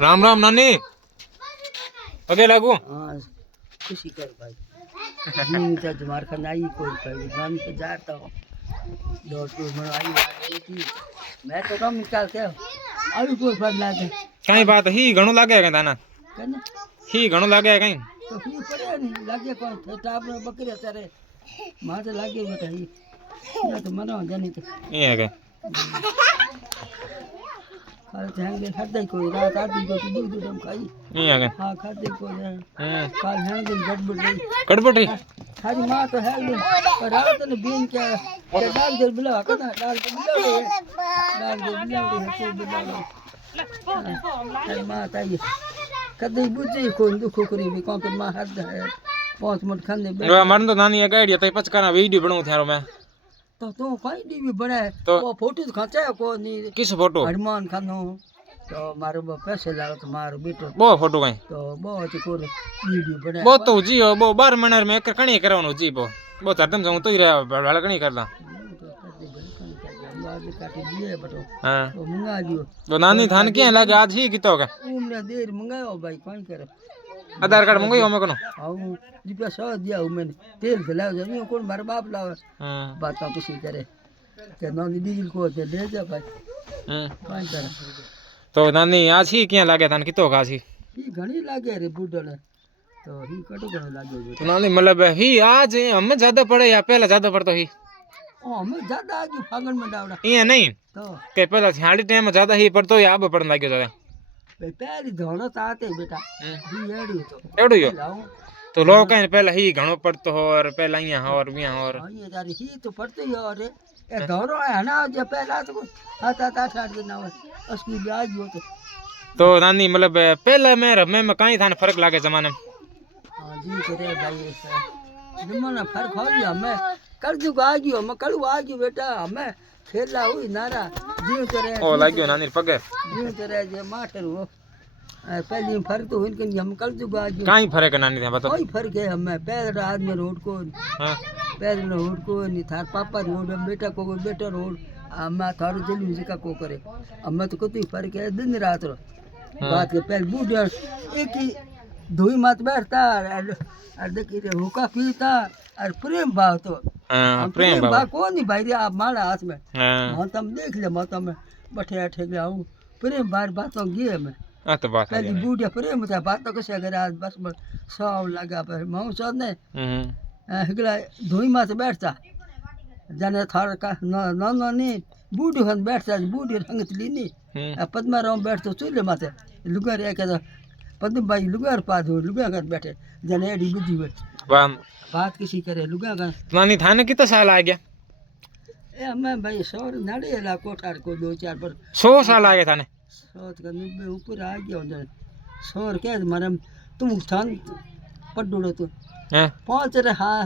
राम राम नानी पगे लागू हाँ खुशी कर भाई नहीं तो तुम्हारे खाना आई कोई भाई नानी के जाता हूँ दो टूर में आई थी मैं तो कम निकाल के अभी कोई फल लाते कहीं बात ही घणो लागे कहीं ताना कहने ही घणो लागे कहीं तो ही पड़े नहीं लागे कौन फेटा आपने बकरे सारे माँ तो लागे बेटा ही ना तो मना जाने तो ये है के खाते हैंगे खाते कोई रात आती को दूध दूध हम खाई ये है के हाँ खाते को काल हैंगे गड़बड़ रही कड़बटी थारी माँ तो है पर रात ने बीन के डाल दे बिला कदा डाल के बिला रे डाल दे बिला रे तो बिला रे माँ ताई कदे बुझे को दुख करी भी कौन के माँ हद है 5 मिनट खाने वा मन तो नानी एक आईडिया तो पचकाना वीडियो बनाऊं थारो मैं तो कोई डी भी बड़ा है तो वो फोटो खींचा को नहीं किस फोटो हनुमान खानो तो मारो पैसे लाओ तो मारो बेटो बो फोटो कहीं तो बहुत को वीडियो बना बो तो जी हो बो 12 महीने में एक कणी करवानो जी बो चरदम जाऊं तो ही रे वाला कणी करदा हां तो मंगा दियो तो नानी थान के लागे आज ही कितो के उमने देर मंगायो भाई कोई करे आधार कार्ड मंगायो मैं कनो हां रुपया 100 दिया मैंने तेल खिलाओ जमी कौन मारे बाप लावे हां बात तो किसी करे के नानी डीजल को दे ले जा भाई कोई करे तो नानी आज ही क्या लागे थान कितो का ही घणी लागे रे बूढ़ो ने तो ही कटो घणो लागे तो नानी मतलब ही आज हमें ज्यादा पड़े या पहले ज्यादा पड़तो ही ओ हमें ज्यादा आगे फागन में डावड़ा ये नहीं तो के पहले झाड़ी टाइम में ज्यादा ही पड़तो या अब पड़न लाग्यो ज्यादा भाई पहली धोनो ताते बेटा ही एड़ी तो एवडो यो तो लोग कहीं पहले ही घणो पड़तो हो और पहले यहाँ और यहाँ और ये यार ही तो पड़ते ही और ये धोरो है ना जो पहला तो 7-8 दिन ना उसकी ब्याज हो तो नानी मतलब पहले में रमे में कहीं थाने फर्क लागे जमाने में हां जी करे भाई जमाना फर्क हो गया मैं कर दूं आ गयो मैं कल आ गयो बेटा मैं खेला हुई नारा जीव करे ओ लाग्यो नानी पगे जीव करे जे माठर हो पहली फर्क तो हुन के हम कल दूं आ गयो कहीं फर्क है नानी थे बताओ कोई फर्क है हमें पैर आदमी रोड को हां पैर रोड को नहीं थार पापा रोड बेटा को बेटा रोड अम्मा थारो जल्दी मुझे को करे अम्मा तो कोई फर्क है दिन रात रो बात के पहले बूढ़े एक ही धोई मत बैठता और देखी रे हुक्का पीता और प्रेम भाव तो हां प्रेम भाव कौन नहीं भाई रे आप मारा हाथ में हां हां तुम देख ले मत में बैठे बैठे गया हूं प्रेम बार बातों गे में आ तो बात पहले बूढ़े प्रेम था बात तो कैसे अगर आज बस में 100 लगा पर मां सो ने हगला धोई मत बैठता जाने थार का न नहीं बूढ़े हन बैठता बूढ़े रंगत लीनी पद्मा राम बैठतो चूल्हे माथे लुगार एक पद्म भाई लुगार पादो लुगा कर बैठे जने एडी बुद्धि हुए बात किसी करे लुगा का नानी थाने कितना साल आ गया ए मैं भाई 100 नड़े ला कोठार को 2-4 पर 100 साल आ गए थाने 100 का 90 ऊपर आ गया उधर 100 के मरम तुम थान पडुड़ो तो हैं 5 रे हां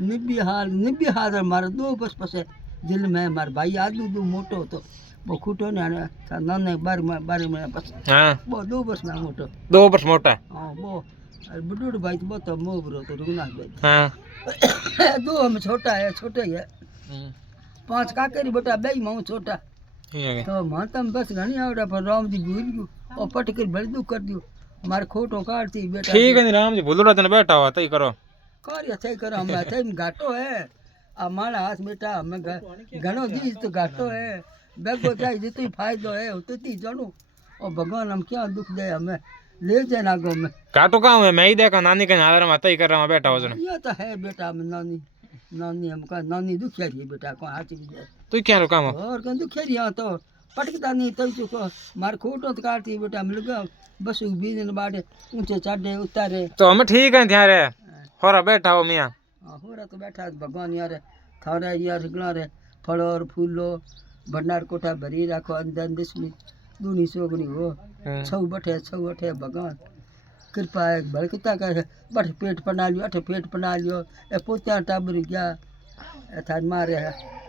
90 हाल मार 2 बस पसे दिल में मार भाई आदू दो मोटो तो वो खूटो ने नन्ने बारे में बस हां वो 2 बस में मोटो 2 वर्ष मोटा हां वो और बुड्ढू भाई तो बहुत मोबरो तो रुगना भाई हां 2 हम छोटा है छोटे है 5 काकेरी बेटा बेई मां छोटा तो मातम बस घणी आवड़ा पर राम जी भूल गयो और पटकर भल दू कर दियो मार खोटो काटती बेटा ठीक है राम जी भूलरा तने बैठा हुआ तई करो कार्य थे करो हम थे घाटो है आ मारा हाथ बेटा मैं घणो दी तो घाटो है बेगो जाई जितनी फायदो है उतनी जानू और भगवान हम क्या दुख दे हमें ले जाए नागो में काटो का है मैं ही देखा नानी के हादर में तई कर रहा बैठा हो जने ये तो है बेटा में नानी नानी हमका नानी दुखिया थी बेटा को हाथ में तू क्या रो काम और कौन दुखिया रही तो पटकता नहीं तो चुको मार खोटो तो काटती बेटा मिल गया बस बीज ने बाड़े ऊंचे चढ़े उतारे तो हम ठीक है ध्यान रे होरा बैठा हो मियां होरा तो बैठा भगवान यार थारा यार गला रे फल और फूलो भंडार कोठा भरी राखो अंदर दिसमी दूनी सोगनी हो छौ बठे भगवान कृपा है भड़कता का बठ पेट बना लियो अठ पेट बना लियो ए पोत्या टाबर गया था मारे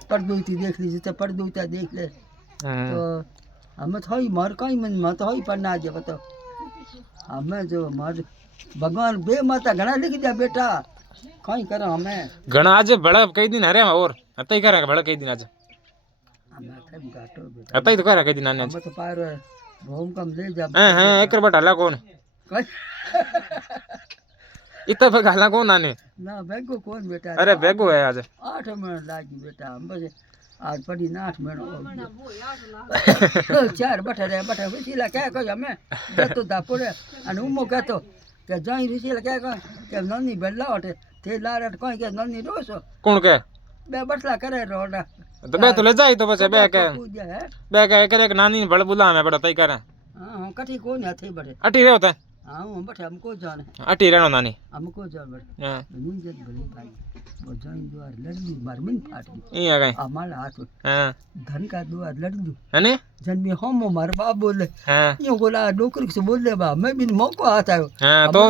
पड़दूती देख ली जिते पड़दूता देख ले तो हमें थोड़ी मार कहीं मन मत होई पढ़ना जे बताओ हमें जो मार भगवान बे माता घना लिख दिया बेटा कहीं करो हमें घना आज बड़ा कई दिन हरे और अतई करा बड़ा कई दिन आज हमें थे घाटो बेटा अतई तो करा कई दिन आने हमें तो पार भोम कम ले जा हाँ एक बट हला कौन कहीं इतना बग हला कौन आने ना बेगो कौन बेटा अरे बेगो है आज 8 महीना लागी बेटा हम बस आज पड़ी ना 8 महीना हो गया चार बटा विशीला क्या कहो हमें जतो दापोरे अन उमो कहतो के जाई विशीला क्या कहो के नन्नी बेला ओटे थे लारट कोई के नन्नी रोसो कौन के बे बटला करे रोडा तो बे तो ले जाई तो बस बे के पूजा है करे एक नानी बड़ बुला में बड़ा तई करे हां कठी कोन हाथे बड़े अटी रे होता हां बटे हमको जाने अटी रहनो नानी हमको जान बड़े हां मुंजत बड़ी भाई वो जाई द्वार लड्डू मारमिन फाट ई आ गए हमारा हाथ हां धन का द्वार लड्डू है ने जन में हम मार बाप बोले हां यो गोला डोकर से बोल दे बा मैं भी मौको आता है हां तो